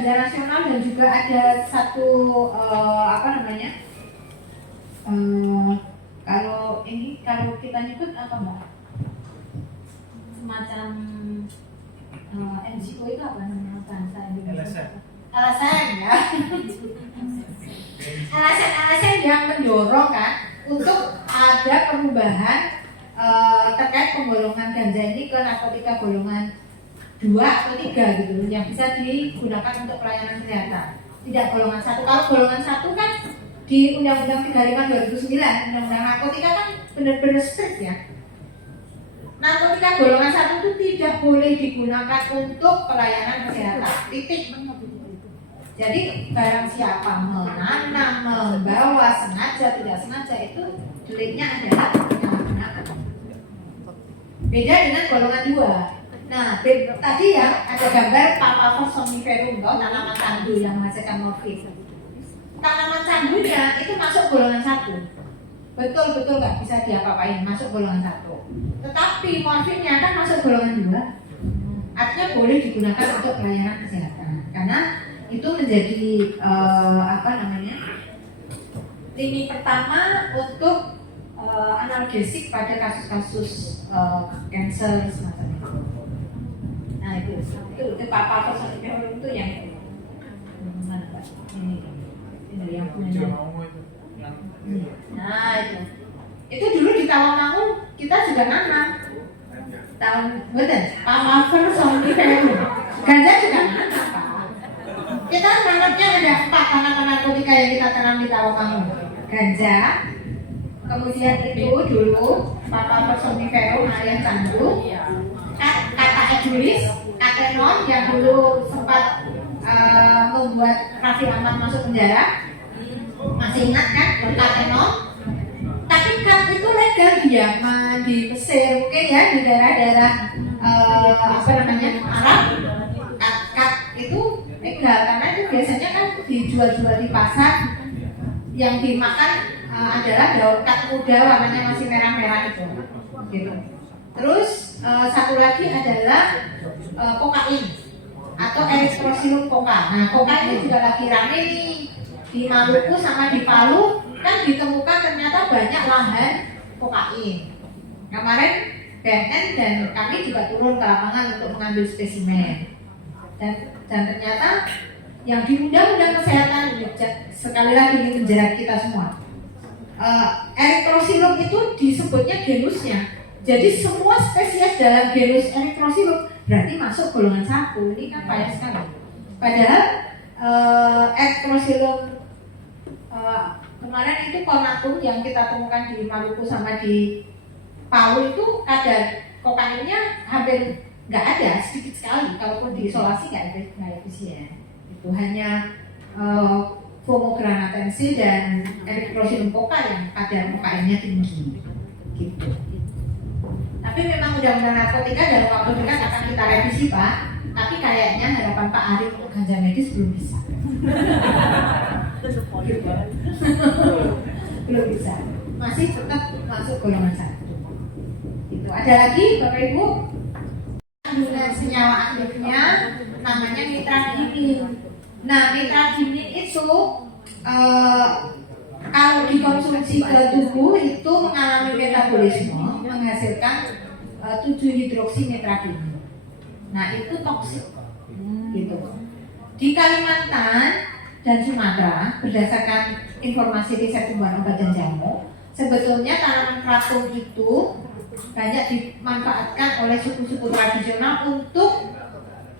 ganja nasional dan juga ada satu kalau kita nyebut apa mbak? Semacam NGO itu apa namanya bahasa Indonesia? LSM ya. LSM yang mendorong kan untuk ada perubahan terkait penggolongan ganja ini ke narkotika golongan 2 atau 3 gitu yang bisa digunakan untuk pelayanan kesehatan. Tidak golongan 1. Kalau golongan 1 kan di Undang-Undang 35 2009 Undang-Undang narkotika kan benar-benar strict ya. Narkotika golongan 1 itu tidak boleh digunakan untuk pelayanan kesehatan. Titik. Jadi barang siapa menanam, membawa sengaja tidak sengaja itu deliknya adalah penyalahgunaan. Beda dengan golongan 2. Nah, tadi ya ada gambar Papaver somniferum, tanaman candu yang menghasilkan morfin. Tanaman candunya itu masuk golongan 1. Betul nggak bisa diapa-apain, masuk golongan 1. Tetapi morfinnya kan masuk golongan 2. Artinya boleh digunakan untuk pelayanan kesehatan. Karena itu menjadi lini pertama untuk analgesik pada kasus-kasus cancer semacam itu. Nah itu Papaver somniferum itu yang mana Pak? Ini yang punya. Nah itu dulu di Tawangmangu kita juga nanam. Papaver somniferum. Ganja juga nanam Pak. Kita nanamnya ada 4 tanaman narkotika yang kita tanam di Tawangmangu. Ganja, kemudian itu dulu Papaver somniferum alias candu, kata edulis, katenon yang dulu sempat membuat Raffi Ahmad masuk penjara. Masih ingat kan katenon? Tapi kat itu legal di Yaman, di Mesir, mungkin ya di daerah-daerah Arab. Kat itu legal karena itu biasanya kan dijual-jual di pasar. Yang dimakan adalah daun kat muda warnanya masih merah-merah itu, gitu. Terus satu lagi adalah kokain atau erythrocilum coca. Nah, coca ini juga lagi rame nih di Maluku sama di Palu kan ditemukan ternyata banyak lahan kokain. Kemarin BNN dan kami juga turun ke lapangan untuk mengambil spesimen dan ternyata yang di Undang-Undang Kesehatan sekali lagi ini menjerat kita semua. Erythrocilum itu disebutnya genusnya. Jadi semua spesies dalam genus Erythrocilum berarti masuk golongan 1. Ini kan payah sekali. Padahal Erythrocilum kemarin itu Cornatum yang kita temukan di Maluku sama di Palu itu kadar kokainnya hampir nggak ada, sedikit sekali. Kalaupun diisolasi nggak efisien. Itu hanya Pomegranate dan Erythrocilum coca yang kadar kokainnya tinggi. Gitu. Tapi memang undang-undang narkotika dalam waktu dekat akan kita revisi Pak. Tapi kayaknya harapan Pak Arif untuk ganja medis belum bisa. Belum bisa. Masih tetap masuk golongan 1. Itu. Ada lagi Bapak Ibu? Kandungan senyawa aktifnya namanya nitradinin. Nah, nitradinin itu kalau dikonsumsi ke tubuh itu mengalami metabolisme menghasilkan 7-hidroksinitradinin. Nah itu toksik, gitu. Di Kalimantan dan Sumatera berdasarkan informasi riset tumbuhan obat dan jamu, sebetulnya tanaman kraton itu banyak dimanfaatkan oleh suku-suku tradisional untuk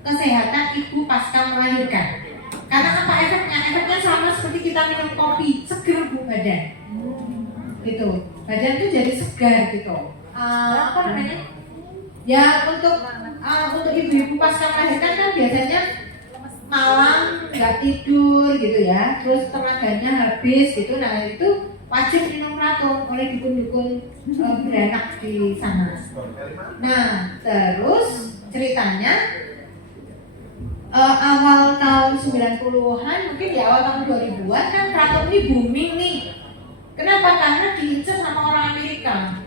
kesehatan ibu pasca melahirkan. Karena apa efeknya? Efeknya sama seperti kita minum kopi, seger bu badan. Gitu. Badan itu jadi segar gitu. Apa namanya? Ya untuk ibu-ibu pasca melahirkan kan biasanya malam nggak tidur gitu ya, terus tenaganya habis gitu. Nah itu wajib minum kraton oleh dukun-dukun beranak di sana. Nah terus ceritanya awal tahun 90-an, mungkin di awal tahun 2000-an kan kraton ini booming nih. Kenapa? Karena diincar sama orang Amerika.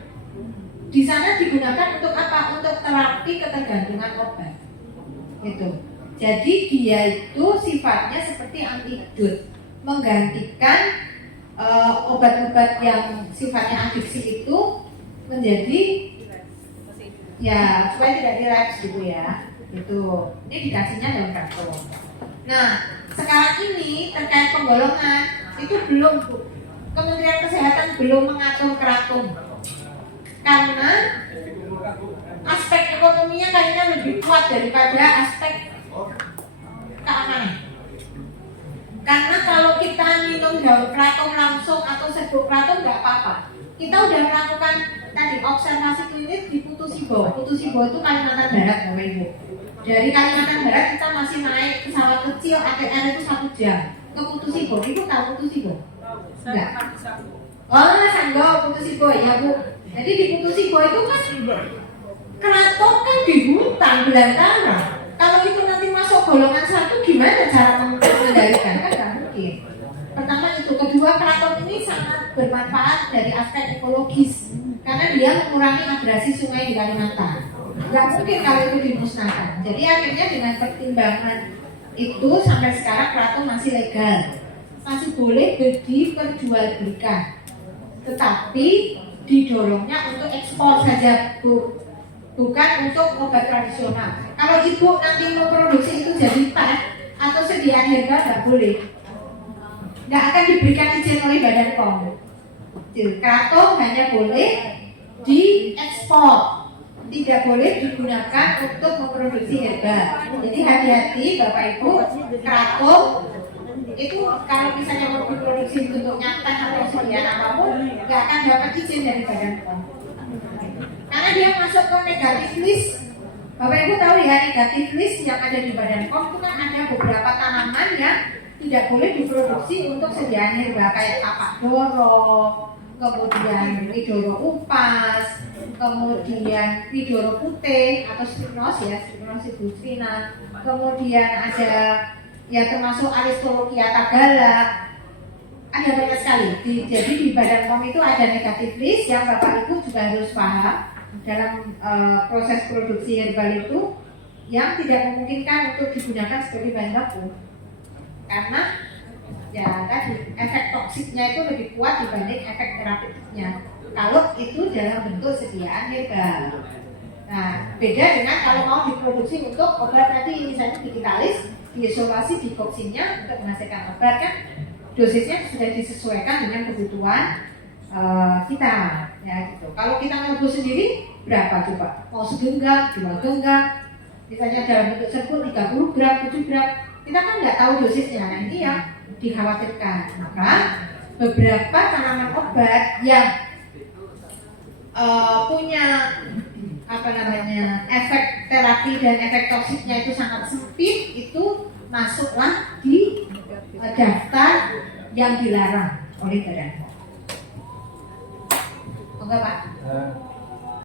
Di sana digunakan untuk apa? Untuk terapi ketergantungan obat. Itu. Jadi dia itu sifatnya seperti antidot, menggantikan obat-obat yang sifatnya adiksi itu menjadi ya supaya tidak direlapse gitu ya. Itu ini dikasihnya dalam kartu. Nah sekarang ini terkait penggolongan itu belum, Kementerian Kesehatan belum mengatur keraton karena aspek ekonominya kayaknya lebih kuat daripada aspek keamanan. Karena kalau kita minum daun keraton langsung atau serbuk keraton nggak apa-apa. Kita udah melakukan tadi observasi klinis di Putusibo. Putusibo itu Kalimantan Barat, Bapak Ibu. Dari Kalimantan Barat kita masih naik pesawat kecil ATR itu 1 jam ke Putusibo. Ibu tahu Putusibo? Enggak. Oh, Sanggo Putusibo ya Bu. Jadi di Putusibo itu kan keraton kan di hutan belantara. Kalau itu nanti masuk golongan 1 gimana cara mengendalikan? Kan nggak mungkin. Pertama itu, kedua keraton ini sangat bermanfaat dari aspek ekologis karena dia mengurangi abrasi sungai di Kalimantan. Nggak mungkin kalau itu dimusnahkan. Jadi akhirnya dengan pertimbangan itu sampai sekarang keraton masih legal, masih boleh diperjualbelikan. Tetapi didorongnya untuk ekspor saja Bu, bukan untuk obat tradisional. Kalau ibu nanti mau produksi itu jadi teh atau sediaan herbal nggak boleh, nggak akan diberikan izin oleh Badan POM. Keraton hanya boleh diekspor, tidak boleh digunakan untuk memproduksi herbal. Jadi hati-hati Bapak Ibu, keraton itu kalau misalnya mau diproduksi bentuknya teh atau sediaan apapun nggak akan dapat izin dari Badan POM karena dia masuk ke negatif list. Bapak Ibu tahu ya, negatif list yang ada di Badan POM itu kan ada beberapa tanaman yang tidak boleh diproduksi untuk sediaan herbal kayak kapak doro, kemudian widoro upas, kemudian widoro putih atau strychnos ya, Strychnos sidusrina, kemudian ada ya termasuk Aristolochia tagala, ada banyak sekali. Jadi di Badan POM itu ada negatif list yang Bapak Ibu juga harus paham dalam proses produksi herbal itu yang tidak memungkinkan untuk digunakan sebagai bahan baku karena ya tadi efek toksiknya itu lebih kuat dibanding efek terapeutiknya kalau itu dalam bentuk sediaan herbal. Nah beda dengan kalau mau diproduksi untuk obat tadi misalnya digitalis, diisolasi, dikoksinnya untuk menghasilkan obat kan dosisnya sudah disesuaikan dengan kebutuhan kita ya gitu. Kalau kita ngerebus sendiri berapa coba? Mau segenggam, 2 genggam, misalnya dalam bentuk serbuk 30 gram, 7 gram, kita kan nggak tahu dosisnya. Nah ini yang dikhawatirkan. Maka beberapa tanaman obat yang punya efek terapi dan efek toksiknya itu sangat sempit itu masuklah di daftar yang dilarang oleh Badan POM. Enggak Pak?